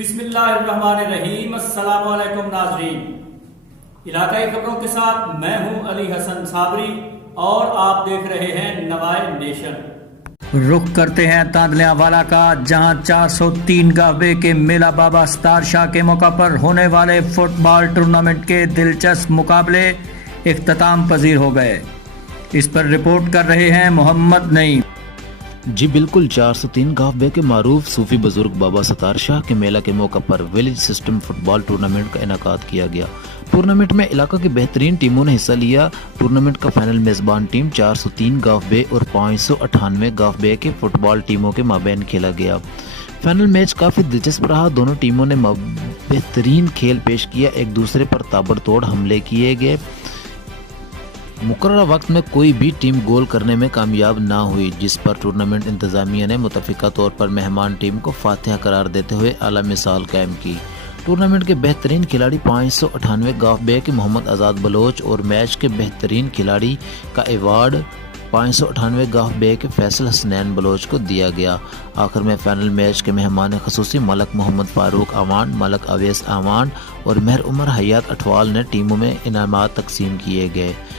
بسم اللہ الرحمن الرحیم۔ السلام علیکم ناظرین، علاقائی خبروں کے ساتھ میں ہوں علی حسن صابری اور آپ دیکھ رہے ہیں نوائی نیشن۔ رخ کرتے ہیں تاندلیانوالہ کا، جہاں 403 گاہوے کے میلہ بابا ستار شاہ کے موقع پر ہونے والے فٹ بال ٹورنامنٹ کے دلچسپ مقابلے اختتام پذیر ہو گئے۔ اس پر رپورٹ کر رہے ہیں محمد نعیم۔ جی بالکل، 403 گاہوے کے معروف صوفی بزرگ بابا ستار شاہ کے میلہ کے موقع پر ولیج سسٹم فٹ بال ٹورنامنٹ کا انعقاد کیا گیا۔ ٹورنامنٹ میں علاقہ کی بہترین ٹیموں نے حصہ لیا۔ ٹورنامنٹ کا فائنل میزبان ٹیم 403 گاہوے اور 598 گاہوے کے فٹ بال ٹیموں کے مابین کھیلا گیا۔ فائنل میچ کافی دلچسپ رہا۔ دونوں ٹیموں نے بہترین کھیل پیش کیا، ایک دوسرے پر تابڑ توڑ حملے کیے گئے۔ مقررہ وقت میں کوئی بھی ٹیم گول کرنے میں کامیاب نہ ہوئی، جس پر ٹورنامنٹ انتظامیہ نے متفقہ طور پر مہمان ٹیم کو فاتحہ قرار دیتے ہوئے اعلیٰ مثال قائم کی۔ ٹورنامنٹ کے بہترین کھلاڑی 598 گاہوے کے محمد آزاد بلوچ اور میچ کے بہترین کھلاڑی کا ایوارڈ 598 گاہوے کے فیصل حسنین بلوچ کو دیا گیا۔ آخر میں فائنل میچ کے مہمان خصوصی ملک محمد فاروق امان، ملک اویس امان اور مہر عمر حیات اٹھوال نے ٹیموں میں انعامات تقسیم کیے گئے۔